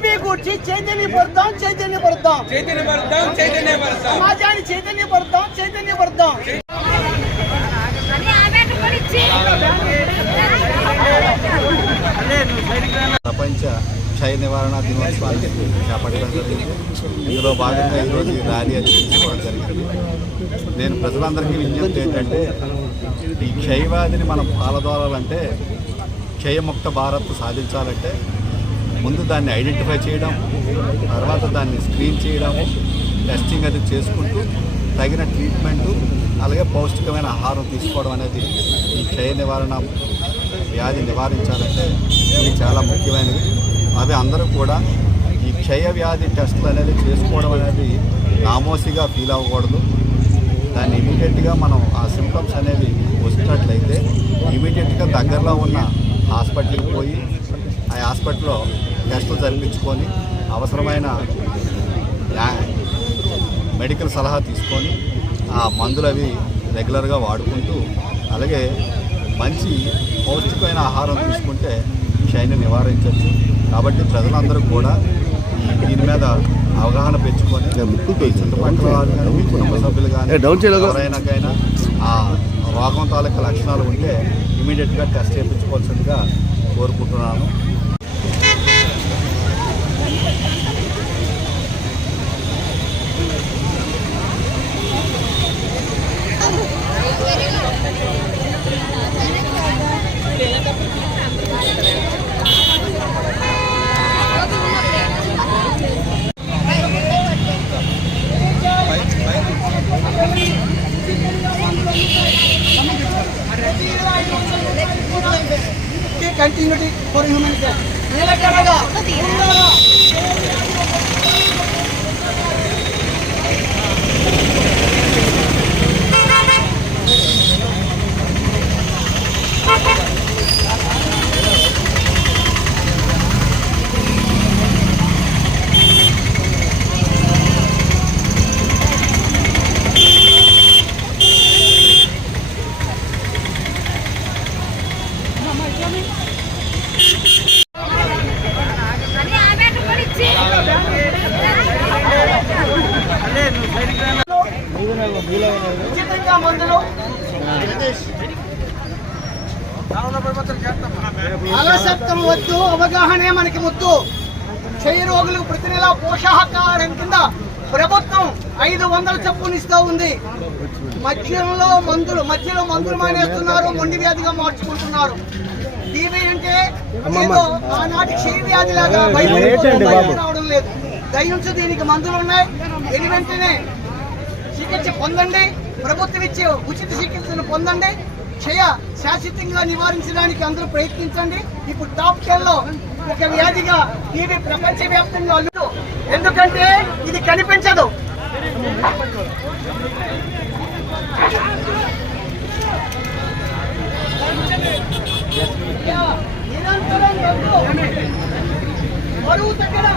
TB గురించి చైతన్యపడతాం చైతన్యపడతాం చైతన్యపరుద్దాం చైతన్యపరుద్దాం సమాజాన్ని చైతన్యపడతాం చైతన్యపడతాం ప్రపంచ క్షయ నివారణ దినోత్సవాన్ని చేపట్టడం జరిగింది. ఇందులో భాగంగా ఈరోజు ఈ ర్యాలీ అది తీసుకోవడం జరిగింది. నేను ప్రజలందరికీ విజ్ఞప్తి ఏంటంటే ఈ క్షయవ్యాధిని మనం పాలదోలాలంటే క్షయముక్త భారత్ సాధించాలంటే ముందు దాన్ని ఐడెంటిఫై చేయడం తర్వాత దాన్ని స్క్రీన్ చేయడం టెస్టింగ్ అది చేసుకుంటూ తగిన ట్రీట్మెంటు అలాగే పౌష్టికమైన ఆహారం తీసుకోవడం అనేది ఈ క్షయ నివారణ వ్యాధి నివారించాలంటే ఇది చాలా ముఖ్యమైనవి అవి అందరూ కూడా ఈ క్షయ వ్యాధి టెస్టులు అనేది చేసుకోవడం అనేది నామోసిగా ఫీల్ అవ్వకూడదు. దాన్ని ఇమీడియట్గా మనం ఆ సిమ్టమ్స్ అనేవి వచ్చినట్లయితే ఇమీడియట్గా దగ్గరలో ఉన్న హాస్పిటల్కి పోయి హాస్పిటల్లో టెస్టులు జరిపించుకొని అవసరమైన మెడికల్ సలహా తీసుకొని ఆ మందులు అవి రెగ్యులర్గా వాడుకుంటూ అలాగే మంచి పౌష్టికమైన ఆహారం తీసుకుంటే క్షయని నివారించవచ్చు. కాబట్టి ప్రజలందరూ కూడా ఈ దీని మీద అవగాహన పెంచుకొని చుట్టుపక్కల వారు కానీ మీ కుటుంబ సభ్యులు కానీ ఎవరైనాకైనా ఆ రోగం తాలూకా లక్షణాలు ఉంటే ఇమీడియట్గా టెస్ట్ చేయించుకోవాల్సిందిగా కోరుకుంటున్నాను. Thank you. అలసత్వం వద్దు అవగాహనే మనకి ముద్దు. క్షయ రోగులకు ప్రతి నెల పోషాహారం కింద ప్రభుత్వం ఐదు వందల చొప్పునిస్తూ ఉంది. మధ్యలో మందులు మధ్యలో మందులు మానేస్తున్నారు మొండి వ్యాధిగా మార్చుకుంటున్నారు. టీబీ అంటే ఏదో ఆనాటి క్షయ వ్యాధి లాగా రావడం లేదు. దయించు దీనికి మందులు ఉన్నాయి. దీని వెంటనే చికిత్స పొందండి. ప్రభుత్వం ఇచ్చే ఉచిత చికిత్సను పొందండి. క్షయ శాశ్వతంగా నివారించడానికి అందరూ ప్రయత్నించండి. ఇప్పుడు టాప్ టెన్లో ఒక వ్యాధిగా ఇది ప్రపంచ వ్యాప్తంగా ఎందుకంటే ఇది కనిపించదు. బరువు తగ్గడం.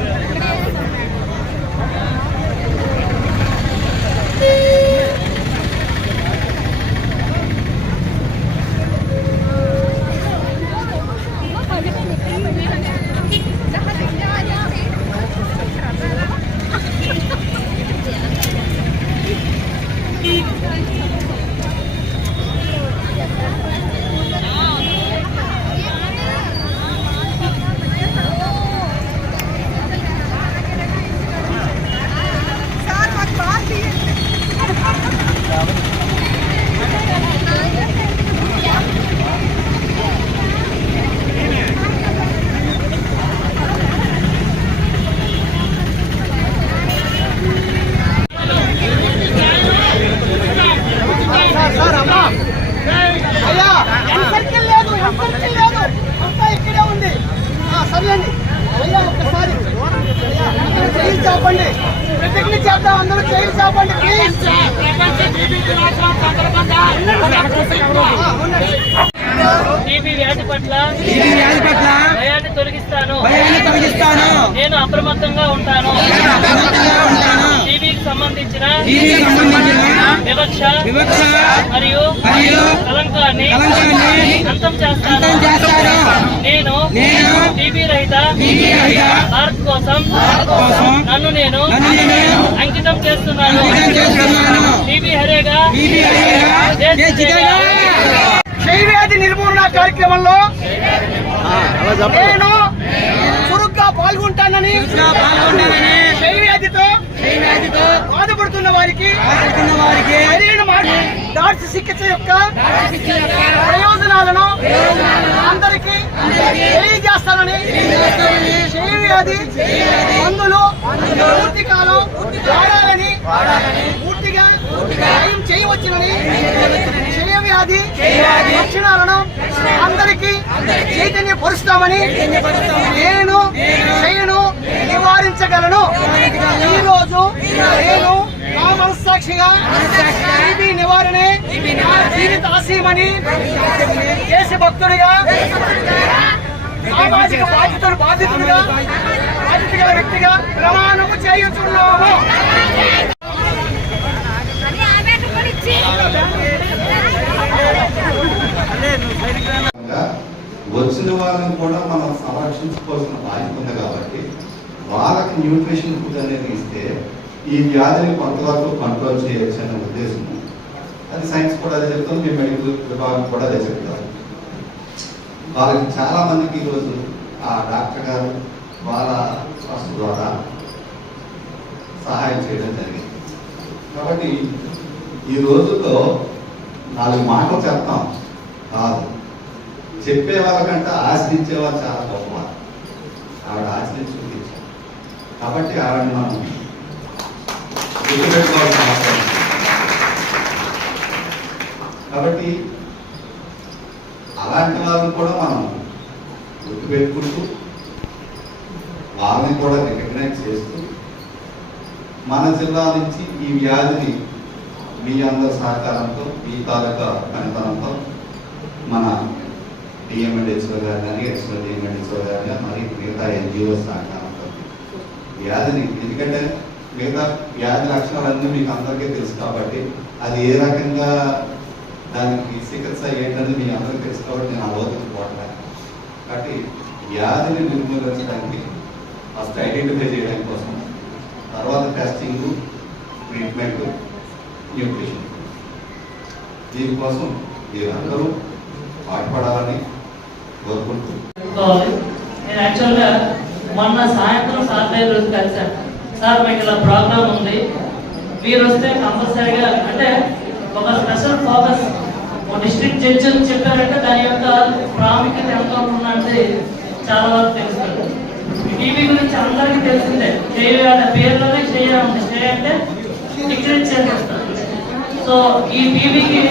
సార్ అమ్మా అయ్యా ఇన్సర్కిల్ లేదు ఇన్సర్కిల్ లేదు అంతా ఇక్కడే ఉంది ఆ, సర్లేండి అయ్యా ఒక్కసారి అయ్యా, అందరూ చేయి చాపండి ప్రతిజ్ఞ చేద్దాం అందరూ చేయి చాపండి ప్లీజ్ టీబీ వ్యాధి పట్ల తొలగిస్తాను. భయాన్ని తొలగిస్తాను. నేను అప్రమత్తంగా ఉంటాను. టీవీకి సంబంధించిన వివక్ష మరియు కలంకాన్ని అంతం చేస్తాను. నేను టీవీ రహిత భారత్ కోసం నన్ను నేను అంకితం చేస్తున్నాను. టీవీ హరేగా క్షయవ్యాధి నిర్మూలన కార్యక్రమంలో నేను చురుగ్గా పాల్గొంటానని క్షయవ్యాధితో బాధపడుతున్న వారికి సరైన డాక్టర్ చికిత్స యొక్క ప్రయోజనాలను అందరికీ తెలియజేస్తానని క్షయవ్యాధి మందులు పూర్తి కాలం వాడాలని పూర్తిగా చేయవచ్చునని క్షయవ్యాధి లక్షణాలను అందరికీ చైతన్యపరుస్తామని నేను క్షయను నివారించగలను. ఈ రోజు నేను నా మనస్సాక్షిగా టీబీ నివారణే నా జీవిత ఆశయమని దేశభక్తుడిగా సామాజిక బాధ్యతలు బాధితుడిగా బాధ్యత గల వ్యక్తిగా ప్రమాణము చేయుచున్నాము అని ఆమెకు కొనిచ్చి విధంగా వచ్చిన వాళ్ళని కూడా మనం సంరక్షించుకోవాల్సిన బాధ్యత ఉంది కాబట్టి వాళ్ళకి న్యూట్రిషన్ ఫుడ్ అనేది ఇస్తే ఈ వ్యాధిని కొంతవరకు కంట్రోల్ చేయొచ్చు అనే ఉద్దేశం. అది సైన్స్ కూడా అదే చెప్తుంది మీ మెడికల్ విభాగం కూడా అదే చెప్తారు. వాళ్ళకి చాలా మందికి ఈరోజు ఆ డాక్టర్ గారు వాళ్ళ ట్రస్ట్ ద్వారా సహాయం చేయడం జరిగింది. కాబట్టి ఈ రోజుల్లో నాలుగు మాటలు చెప్తాం. కాదు. చెప్పే వాళ్ళకంటే ఆశ్రయించే వాళ్ళు చాలా గొప్ప ఆవిడ ఆశ్రయించి చూపించారు కాబట్టి ఆవిడని మనం గుర్తుపెట్టుకోవాల్సిన అవసరం కాబట్టి అలాంటి వాళ్ళని కూడా మనం గుర్తుపెట్టుకుంటూ వాళ్ళని కూడా రికగ్నైజ్ చేస్తూ మన జిల్లా నుంచి ఈ వ్యాధిని మీ అందరి సహకారంతో మీ తాలూకా పనితనంతో మన డిఎంఎడ్హెచ్ఓ గారు కానీ ఎక్స్ట్రా డిఎంఎడ్హెచ్ఓ గారు కానీ మరి మిగతా ఎన్జిఓ సహకారంతో వ్యాధిని ఎందుకంటే మిగతా వ్యాధి లక్షణాలన్నీ మీకు అందరికీ తెలుసు కాబట్టి అది ఏ రకంగా దానికి చికిత్స ఏంటనేది మీ అందరికీ తెలుసు కాబట్టి నేను ఆలోచన పోవట్లేదు కాబట్టి వ్యాధిని నిర్మూలించడానికి ఫస్ట్ ఐడెంటిఫై చేయడానికి కోసం తర్వాత టెస్టింగ్ ట్రీట్మెంట్ న్యూట్రిషన్. దీనికోసం మీరందరూ పాటుపడాలని కోరుకుంటూ నేను యాక్చువల్గా మొన్న సాయంత్రం సార్ దగ్గర రోజు కలిశాను. సార్ మీకు ఇలా ప్రాబ్లం ఉంది. మీరు వస్తే కంపల్సరీగా అంటే ఒక స్పెషల్ ఫోకస్ డిస్ట్రిక్ట్ జడ్జి అని చెప్పారంటే దాని యొక్క ప్రాముఖ్యత ఎంత ఉంటుందంటే చాలా వరకు తెలుస్తుంది. టీవీ గురించి అందరికీ తెలిసిందే. చేయ అనే పేరులోనే చేయ ఉంది చేయ అంటే చేసేస్తారు. సో ఈ టీవీకి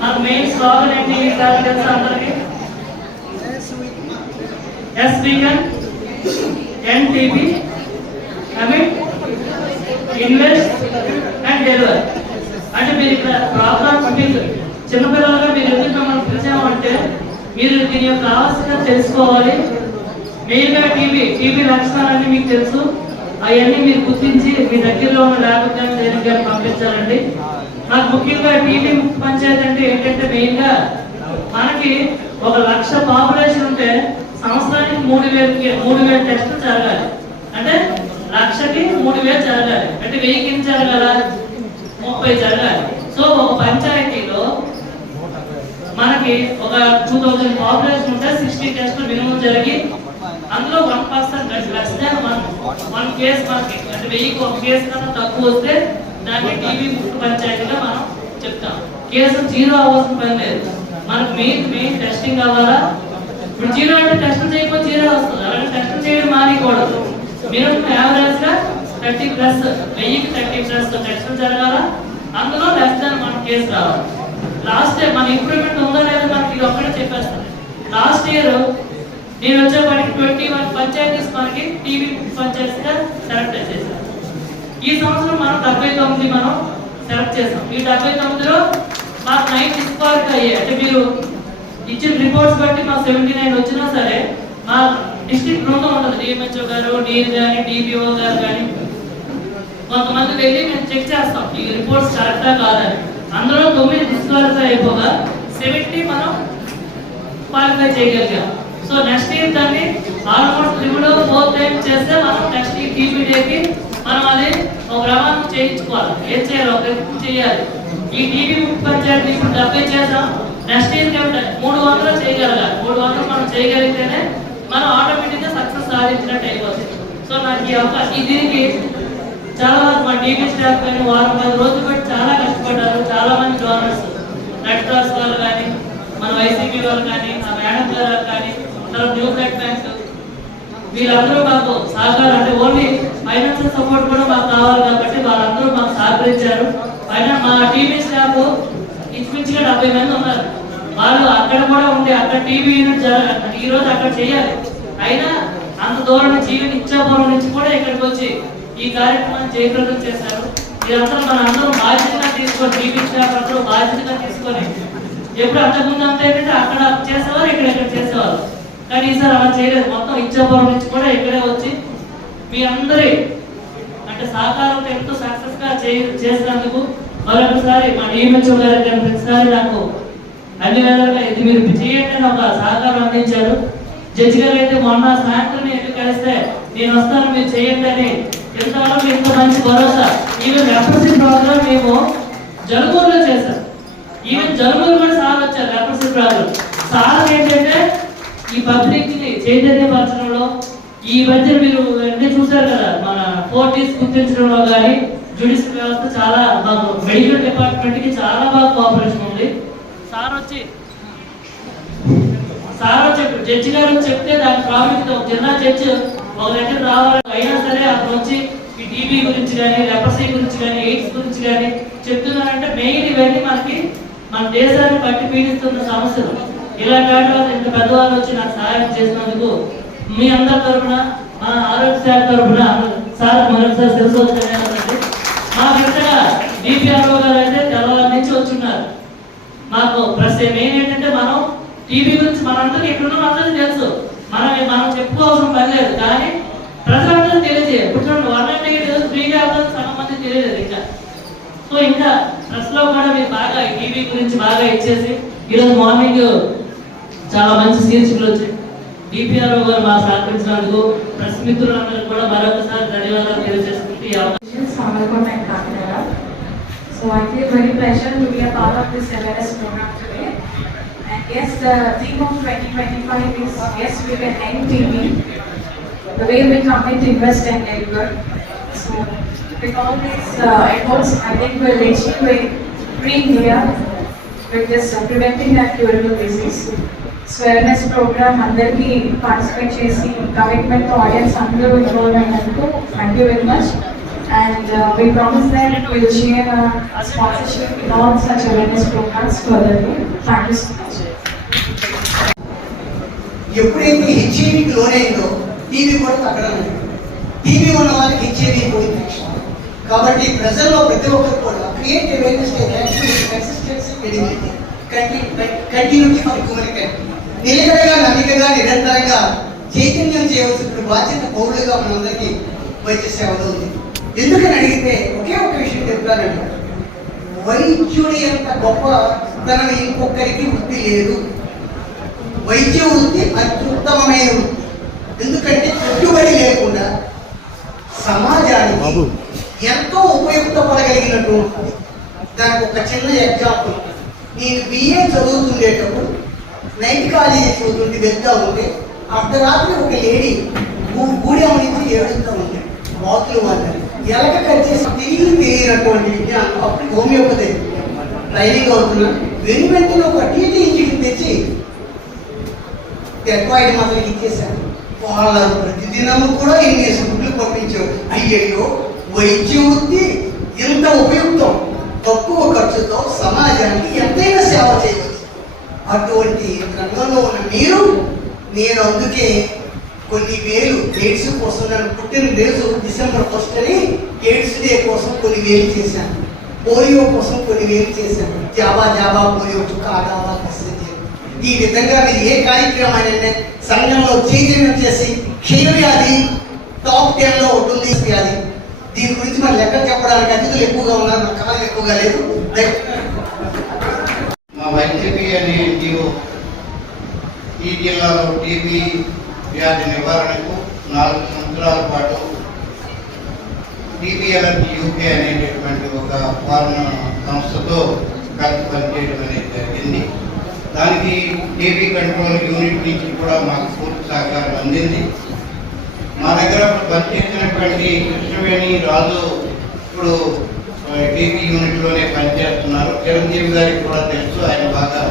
నాకు మెయిన్ స్లోగన్ ఏంటి సార్ తెలుసా అందరికీ? Yes, we can. NTP, commit, invest and అంటే మీరు ఇక్కడ ప్రోగ్రామ్స్ మీకు చిన్నపిల్లలుగా మీరు ఎందుకు మిమ్మల్ని పిలిచామంటే మీరు దీని యొక్క ఆవశ్యకత తెలుసుకోవాలి. మెయిన్గా టీవీ టీవీ లక్షణాలన్నీ మీకు తెలుసు. అవన్నీ మీరు గుర్తించి మీ దగ్గరలో ఉన్న లేకపోతే కానీ పంపించాలండి. నాకు ముఖ్యంగా టీవీ పంచాయతీ అంటే ఏంటంటే మెయిన్గా మనకి ఒక లక్ష పాపులేషన్ ఉంటే సంవత్సరానికి మూడు వేలు మూడు వేల టెస్టులు జరగాలి. అంటే లక్షకి మూడు వేలు జరగాలి. అంటే వెయ్యికి జరగాల? ముప్పై జరగాలి. సో ఒక పంచాయతీలో మనకి ఒక టూ థౌజండ్ పాపులేషన్ ఉంటే సిక్స్టీ టెస్టులు మినిమం జరిగి అందులో one percent less than one one case మనకి అంటే వెయ్యికి ఒక కేసు కన్నా తక్కువ వస్తే దాన్ని టీవీ ముక్కు పంచాయతీగా మనం చెప్తాం. కేసు జీరో అవ్వాల్సిన పని లేదు. మనకు మెయిన్ మెయిన్ టెస్టింగ్ అవ్వాలా ఇప్పుడు జీరో అంటే టెస్ట్ చేయకపోతే జీరో వస్తుంది. అలాగే టెస్ట్ చేయడం మానేయకూడదు. మీరు యావరేజ్గా థర్టీ ప్లస్ వెయ్యికి థర్టీ ప్లస్ టెస్టులు జరగాల? అందులో లెస్ దాన్ మన కేసు రావాలి. లాస్ట్ ఇయర్ మన ఇంప్రూవ్మెంట్ ఉందో లేదో మనకి ఇది ఒక్కడే చెప్పేస్తాను. లాస్ట్ ఇయర్ నేను వచ్చేప్పటికి ట్వంటీ వన్ పంచాయతీస్ మనకి టీవీ పంచాయతీగా సెలెక్ట్ చేశాను. ఈ సంవత్సరం మనం డెబ్బై తొమ్మిది మనం సెలెక్ట్ చేసాం ఈ డెబ్బై తొమ్మిదిలో మాకు నైన్ డిస్క్వాలిఫై అయ్యాయి. అంటే మీరు ఇచ్చిన రిపోర్ట్స్ బట్టి మాకు సెవెంటీ నైన్ వచ్చినా సరే మా డిస్ట్రిక్ట్ బృందం ఉంటుంది. డిఎంహెచ్ఓ గారు డిఎన్ కానీ డిపిఓ గారు కానీ కొంతమంది వెళ్ళి మేము చెక్ చేస్తాం. ఈ రిపోర్ట్స్ కరెక్టా కాదని అందులో తొమ్మిది డిస్క్వాలిఫై అయిపోగా సెవెంటీ మనం క్వాలిఫై చేయగలిగాం. సో నెక్స్ట్ ఇయర్ దాన్ని ఆల్మోస్ట్ త్రిబుల్ ఫోర్ టైం చేస్తే మనం నెక్స్ట్ ఈ టీబీడీకి మనం అది ఒక రవాణా చేయించుకోవాలి. ఏం చేయాలి? ఒక ఎక్కువ చేయాలి. ఈ టీవీ పంచాయతీ ఇప్పుడు డెబ్బై చేసాం. నెక్స్ట్ ఇయర్ మూడు వందలు చేయగలగాలి. మూడు వందలు మనం చేయగలిగితేనే మనం ఆటోమేటిక్గా సక్సెస్ సాధించినట్టు అయిపోతుంది. సో నాకు ఈ అవకాశం ఈ దీనికి చాలా వరకు మా టీవీ స్టాఫ్ కానీ వారం పది రోజులు పెట్టి చాలా కష్టపడ్డారు. చాలా మంది డోనర్స్ రెడ్ క్రాస్ వాళ్ళు కానీ మన వైసీపీ వాళ్ళు కానీ ఆ మేడం గారు కానీ తర్వాత న్యూ బ్లడ్ బ్యాంక్ వీళ్ళందరూ మాకు సహకారం అంటే ఓన్లీ ఫైనాన్షియల్ సపోర్ట్ కూడా మాకు కావాలి కాబట్టి వాళ్ళందరూ మాకు సహకరించారు. ఫైనా మా టీవీ స్టాఫ్ ఇంచుమించుగా డెబ్బై మంది ఉన్నారు. వాళ్ళు అక్కడ కూడా ఉండి అక్కడ టీవీ యూనిట్ ఈ రోజు అక్కడ చేయాలి. అయినా అంత దూరం నుంచి ఈవెన్ ఇచ్చాపురం నుంచి కూడా ఇక్కడికి వచ్చి ఈ కార్యక్రమాన్ని జయప్రదం చేశారు. మీరందరూ మన అందరూ బాధ్యతగా తీసుకొని టీవీ స్టాఫ్ అందరూ బాధ్యతగా తీసుకొని ఎప్పుడు అంతకుముందు అంతా ఏంటంటే అక్కడ చేసేవారు ఇక్కడ ఇక్కడ చేసేవారు. కానీ ఈసారి అలా చేయలేదు. మొత్తం ఇచ్చాపురం నుంచి కూడా ఇక్కడే వచ్చి మీ అందరి అంటే సహకారంతో ఎంతో సక్సెస్గా చేసినందుకు మరొకసారి మా డిఎంహెచ్ఓ గారి గారు ప్రతిసారి నాకు అన్ని విధాలుగా ఇది మీరు చేయండి అని ఒక సహకారం అందించారు. జడ్జి గారు అయితే మొన్న సాయంత్రం ఎందుకు కలిస్తే నేను వస్తాను మీరు చేయండి అని ఎంతవరకు ఇంత మంచి భరోసా. ఈవెన్ రెప్రసెంట్ ప్రోగ్రామ్ మేము జలుబూరులో చేశాం. ఈవెన్ జలుబూరు కూడా సార్ వచ్చారు రెప్రసెంట్ ప్రోగ్రామ్ సార్ ఏంటంటే ఈ పబ్లిక్ చైతన్యపరచడంలో ఈ మధ్య మీరు అంటే చూసారు కదా మన ఫోర్టీస్ గుర్తించడంలో కానీ జ్యుడిషియల్ వ్యవస్థ చాలా మాకు మెడికల్ డిపార్ట్మెంట్కి చాలా బాగా కోఆపరేషన్ ఉంది. సార్ వచ్చి సార్ వచ్చి జడ్జి గారు చెప్తే దాని ప్రాముఖ్యత ఒక జిల్లా జడ్జి ఒక దగ్గర రావాలి. అయినా సరే అక్కడ వచ్చి ఈ టీబీ గురించి కానీ లెపసీ గురించి కానీ ఎయిడ్స్ గురించి కానీ చెప్తున్నారంటే మెయిన్ ఇవన్నీ మనకి మన దేశాన్ని పట్టి పీడిస్తున్న సమస్యలు. ఇలాంటి వాటి ఇంత పెద్దవాళ్ళు వచ్చి నాకు సహాయం చేసినందుకు మీ అందరి తరఫున మా ఆరోగ్య శాఖ తరఫున సార్ మరొకసారి తెలుసు మా బిడ్డగా డిపిఆర్ఓ గారు అయితే తెల్లవారి నుంచి వచ్చున్నారు. మాకు ప్రశ్న మెయిన్ ఏంటంటే మనం టీవీ గురించి మనందరికీ ఇక్కడ ఉన్న అందరికీ తెలుసు. మనం మనం చెప్పుకోవాల్సిన పని లేదు. కానీ ప్రజలందరూ తెలియజేయాలి. ఇప్పుడు చూడండి వన్ అండ్ ఎయిట్ ఫ్రీగా సంబంధించి తెలియలేదు ఇంకా. సో ఇంకా ప్రెస్లో కూడా మీరు బాగా టీవీ గురించి బాగా ఇచ్చేసి ఈరోజు మార్నింగ్ చాలా మంచి శీర్షికలు వచ్చాయి డిపిఆర్ఓ గారు మా సహకరించినందుకు ప్రెస్ మిత్రులందరూ కూడా మరొకసారి ధన్యవాదాలు తెలియజేసుకుంటే So I feel very pleasure to be a part of this LRS program today. And yes, the theme of 2025 is yes, we can end TV. The way we commit, invest and deliver. So with all these uh, efforts, I think we're achieve a pre-India with this uh, preventing that curable disease. Awareness programme అందరికీ participate చేసి commitment audience అందరూ involve అయినందుకు thank you very much and we promise that will share sponsorship in all such awareness programmes furtherly thank you so much ఎప్పుడైతే హెచ్ఐవికి లోనైందో TV కూడా తగ్గడం లేదు TV ఉన్న వాళ్ళకి హెచ్ఐవి పోయింది కాబట్టి ప్రజల్లో ప్రతి ఒక్కరు కూడా create awareness consistency credibility continuity for human నిలకడగా నమ్మికగా నిరంతరంగా చైతన్యం చేయవలసిన బాధ్యత పౌరులుగా మనందరికీ వైద్య సేవలో ఉంది. ఎందుకని అడిగితే ఒకే ఒక విషయం చెప్తానండి. వైద్యుడి యొక్క గొప్ప తనం ఇంకొకరికి వృత్తి లేదు. వైద్య వృత్తి అత్యుత్తమమైన వృత్తి. ఎందుకంటే పెట్టుబడి లేకుండా సమాజానికి ఎంతో ఉపయుక్తపడగలిగినట్టు. దానికి ఒక చిన్న ఎగ్జాంపుల్. నేను బిఏ చదువుతుండేటప్పుడు నైట్ కాలేజీ చదువుతుంటే వెళ్తా ఉంటే అర్ధరాత్రి ఒక లేడీ గూడెం నుంచి ఏడుస్తూ ఉంది. వాతులు వాళ్ళని ఎలక కరిచేసి తిరిగి తెలియనటువంటి విజ్ఞానం అప్పుడు హోమియోపతి ట్రైనింగ్ అవుతున్నా. వెను వెంటనే ఒక టీటీ ఇంటికి తెచ్చి ఎక్కువైన మాత్రం ఇచ్చేశారు. వాళ్ళ ప్రతిదినము కూడా ఇన్ని గుడ్లు పంపించారు. అయ్యయ్యో వైద్య వృత్తి ఎంత ఉపయుక్తం? తక్కువ ఖర్చుతో సమాజానికి ఎంతైనా సేవ చేయవచ్చు అటువంటి రంగంలో ఉన్న మీరు నేను అందుకే కొన్ని వేలు ఎయిడ్స్ కోసం నన్ను పుట్టిన రోజు డిసెంబర్ ఫస్ట్ అని ఎయిడ్స్ డే కోసం కొన్ని వేలు చేశాను. పోలియో కోసం కొన్ని వేలు చేశాను. జాబా జాబా పోలియో చుక్క ఆడావా ఈ విధంగా మీరు ఏ కార్యక్రమాన్ని సంఘంలో చైతన్యం చేసి క్షయవ్యాధి టాప్ టెన్లో ఉంటుంది వ్యాధి. దీని గురించి మన లెక్క చెప్పడానికి అతిథులు ఎక్కువగా ఉన్నారు నా కాలం ఎక్కువగా లేదు. మా వైద్యపి అనే ఈ జిల్లాలో టీబీ వ్యాధి నివారణకు నాలుగు సంవత్సరాల పాటు టీబీ అలర్జీ యూకే అనేటటువంటి ఒక ఫార్మ సంస్థతో కలిసి పనిచేయడం అనేది జరిగింది. దానికి టీబీ కంట్రోల్ యూనిట్ నుంచి కూడా మాకు పూర్తి సహకారం అందింది. మా దగ్గర పనిచేసినటువంటి కృష్ణవేణి రాజు ఇప్పుడు టీవీ యూనిట్లోనే పనిచేస్తున్నారు. చిరంజీవి గారికి కూడా తెలుసు ఆయన బాగా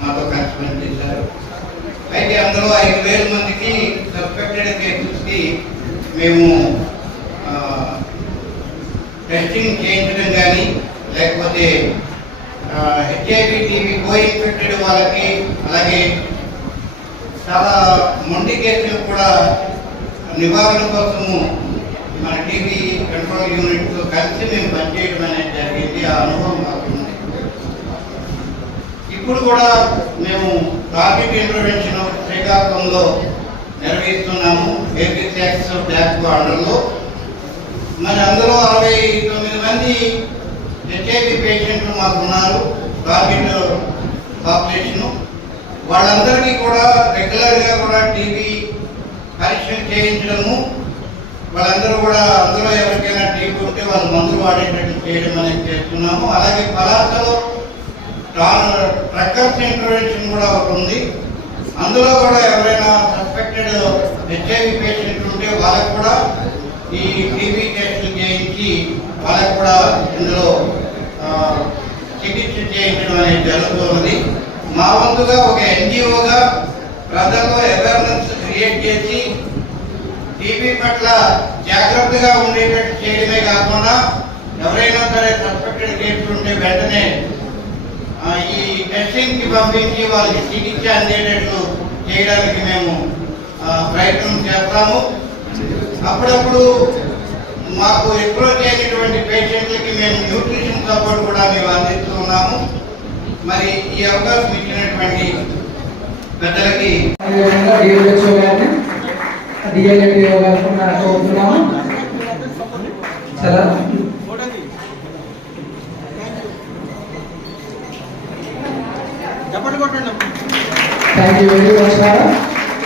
మాతో కలిసి అయితే అందులో ఐదు వేల మందికి సస్పెక్టెడ్ కేసెస్కి మేము టెస్టింగ్ చేయించడం కానీ లేకపోతే హెచ్ఐవి టీవీ కో ఇన్ఫెక్టెడ్ వాళ్ళకి అలాగే చాలా మొండి కేసులు కూడా నివారణ కోసము మన టీవీ కంట్రోల్ యూనిట్తో కలిసి మేము పనిచేయడం అనేది జరిగింది. ఆ అనుభవం మాకు ఇప్పుడు కూడా మేము టార్గెట్ ఇంటర్వెన్షన్ శ్రీకాకుళంలో నిర్వహిస్తున్నాము. ఏపీ ట్యాక్స్ బ్లాక్ అండర్లో మరి అందులో అరవై తొమ్మిది మంది హెచ్ఐవి పేషెంట్లు మాకు ఉన్నారు టార్గెట్ పాపులేషన్. వాళ్ళందరికీ కూడా రెగ్యులర్గా కూడా టీబీ పరీక్షలు చేయించడము. వాళ్ళందరూ కూడా అందులో ఎవరికైనా టీబీ ఉంటే వాళ్ళు మందులు వాడేటట్టు చేయడం అనేది చేస్తున్నాము. అలాగే పలాసలో ట్రక్కర్స్ ఇంటర్వెన్షన్ కూడా ఒకటి ఉంది. అందులో కూడా ఎవరైనా సస్పెక్టెడ్ హెచ్ఐవి పేషెంట్ ఉంటే వాళ్ళకు కూడా ఈ టీబీ టెస్టులు చేయించి వాళ్ళకు కూడా ఇందులో చికిత్స చేయించడం అనేది జరుగుతున్నది. మా వంతుగా ఒక ఎన్జిఓగా ప్రజల్లో అవేర్నెస్ క్రియేట్ చేసి టీబీ పట్ల జాగ్రత్తగా ఉండేటట్టు చేయడమే కాకుండా ఎవరైనా సరే సస్పెక్టెడ్ కేసులు ఉంటే వెంటనే ఈ టెస్టింగ్కి పంపించి వాళ్ళకి చికిత్స అందేటట్లు చేయడానికి మేము ప్రయత్నం చేస్తాము. అప్పుడప్పుడు మాకు అప్రోచ్ అయినటువంటి పేషెంట్లకి మేము న్యూట్రిషన్ సపోర్ట్ కూడా మేము అందిస్తూ ఉన్నాము. మరి ఈ అవకాశం ఇచ్చినటువంటి పెద్దలకి చాలా thank you very much madam